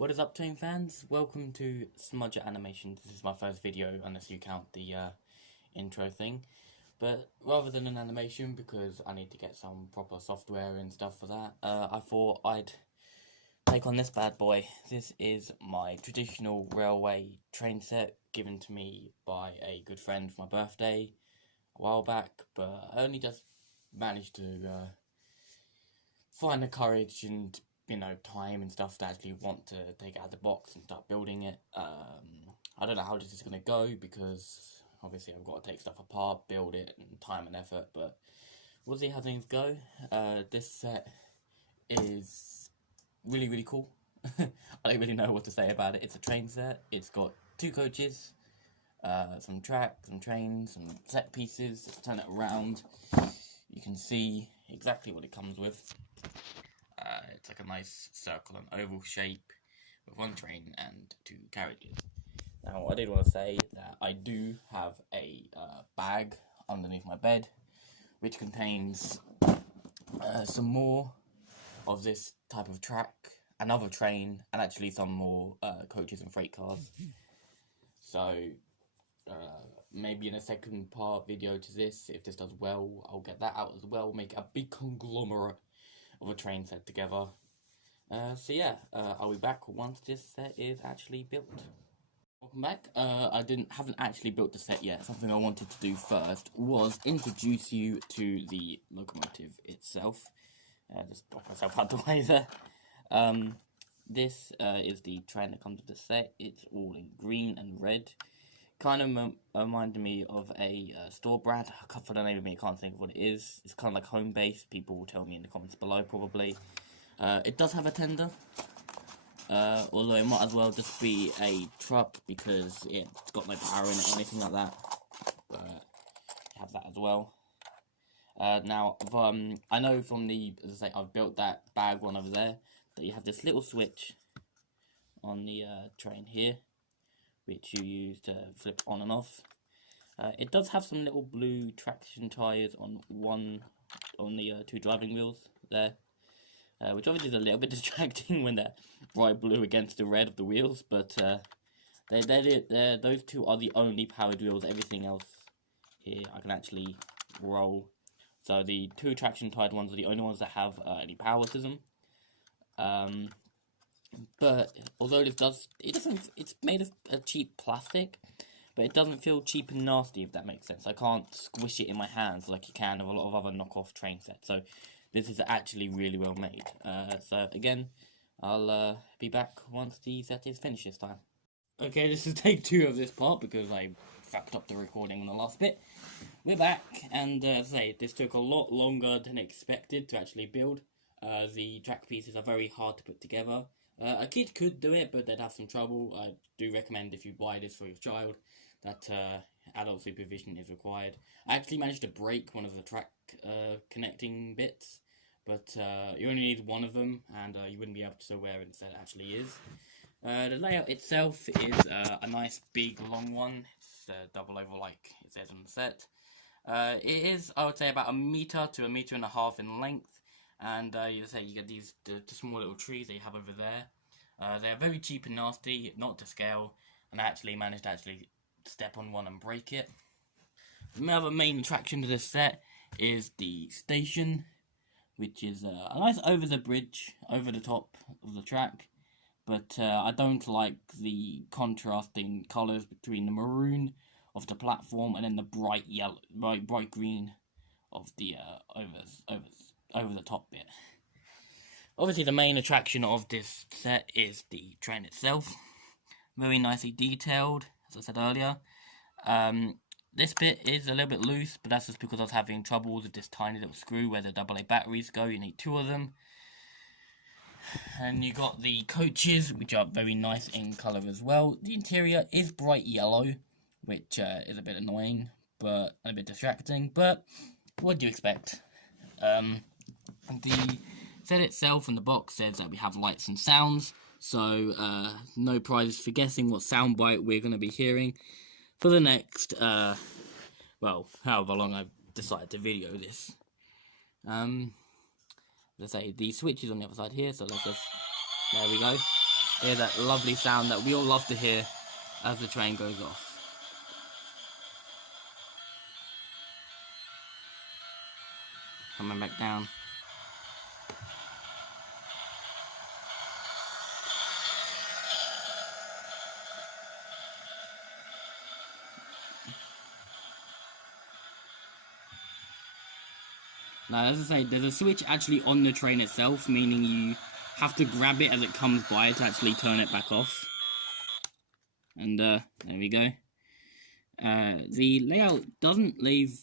What is up, team fans? Welcome to Smudger Animation. This is my first video, unless you count the intro thing. But rather than an animation, because I need to get some proper software and stuff for that, I thought I'd take on this bad boy. This is my traditional railway train set given to me by a good friend for my birthday a while back, but I only just managed to find the courage and time and stuff to actually want to take it out of the box and start building it. I don't know how this is going to go, because obviously I've got to take stuff apart, build it, and time and effort, but we'll see how things go. This set is really cool. I don't really know what to say about it. It's a train set. It's got 2 coaches, some track, some trains, some set pieces. Turn it around, you can see exactly what it comes with. It's like a nice circle and oval shape with 1 train and 2 carriages. Now, I did want to say that I do have a bag underneath my bed, which contains some more of this type of track, another train, and actually some more coaches and freight cars. So, maybe in a second part video to this, if this does well, I'll get that out as well, make a big conglomerate of a train set together. So yeah, I'll be back once this set is actually built. Welcome back. I haven't actually built the set yet. Something I wanted to do first was introduce you to the locomotive itself. Just knock myself out the way there. This is the train that comes with the set. It's all in green and red. Kind of reminded me of a store brand. For the name of me, I can't think of what it is. It's kind of like home base. People will tell me in the comments below, probably. It does have a tender, although it might as well just be a truck, because it's got no power in it or anything like that. But have that as well. Now, I know from the, as I say, I've built that bag one over there, that you have this little switch on the train here, which you use to flip on and off. It does have some little blue traction tyres on the 2 driving wheels there, which obviously is a little bit distracting when they're bright blue against the red of the wheels, but those 2 are the only powered wheels. Everything else here I can actually roll. So the 2 traction tied ones are the only ones that have any power to them. But although it's made of a cheap plastic, but it doesn't feel cheap and nasty, if that makes sense. I can't squish it in my hands like you can of a lot of other knockoff train sets. So this is actually really well made. So again, I'll be back once the set is finished this time. Okay, this is take 2 of this part, because I fucked up the recording on the last bit. We're back, and as I say, this took a lot longer than expected to actually build. The track pieces are very hard to put together. A kid could do it, but they'd have some trouble. I do recommend, if you buy this for your child, that adult supervision is required. I actually managed to break one of the track connecting bits, but you only need one of them, and you wouldn't be able to tell where the set actually is. The layout itself is a nice big long one. It's double oval like it says on the set. It is, I would say, about 1 meter to 1.5 meters in length. And you get these the small little trees that you have over there. They're very cheap and nasty, not to scale, and I actually managed to step on one and break it. The other main attraction to this set is the station, which is a nice over the bridge, over the top of the track. But I don't like the contrasting colours between the maroon of the platform and then the bright yellow, bright green of the over the top bit. Obviously, the main attraction of this set is the train itself. Very nicely detailed, as I said earlier. This bit is a little bit loose, but that's just because I was having trouble with this tiny little screw where the AA batteries go. You need 2 of them. And you got the coaches, which are very nice in colour as well. The interior is bright yellow, which is a bit annoying, but a bit distracting. But what do you expect? The set itself and the box says that we have lights and sounds, so no prizes for guessing what soundbite we're going to be hearing for the next, well, however long I decide to video this. Let's say the switch is on the other side here, so let's just, there we go. Hear that lovely sound that we all love to hear as the train goes off. Coming back down. Now, as I say, there's a switch actually on the train itself, meaning you have to grab it as it comes by to actually turn it back off. And there we go. The layout doesn't leave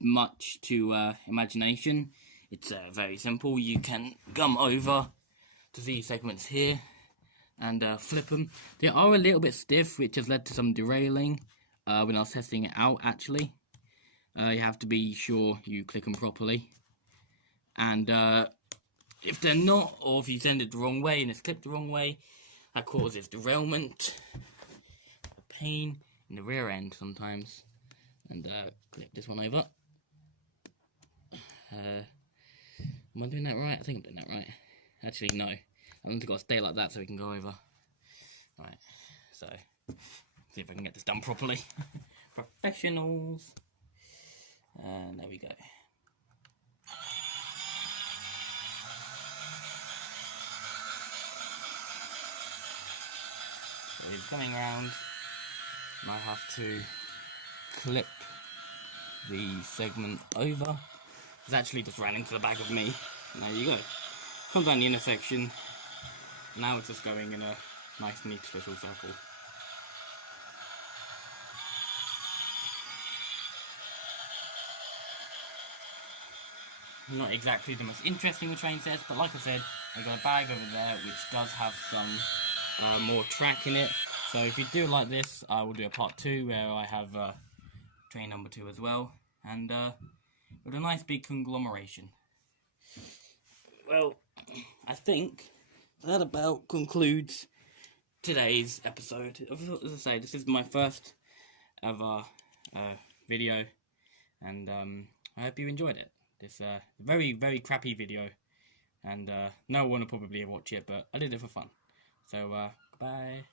much to imagination. It's very simple. You can come over to these segments here and flip them. They are a little bit stiff, which has led to some derailing when I was testing it out, actually. You have to be sure you click them properly. And if they're not, or if you send it the wrong way and it's clipped the wrong way, that causes derailment, a pain in the rear end sometimes. And click this one over. Am I doing that right? I think I'm doing that right. Actually, no. I've only got to stay like that so we can go over. Right, so, see if I can get this done properly. Professionals. And there we go. So he's coming round, and I have to clip the segment over. It's actually just ran into the back of me. And there you go. Comes down the intersection. Now it's just going in a nice, neat little circle. Not exactly the most interesting of train sets, but like I said, I got a bag over there which does have some more track in it. So if you do like this, I will do a part 2 where I have train number 2 as well, and with a nice big conglomeration. Well, I think that about concludes today's episode. As I say, this is my first ever video, and I hope you enjoyed it. This very, very crappy video, and no one will probably watch it, but I did it for fun. So, bye.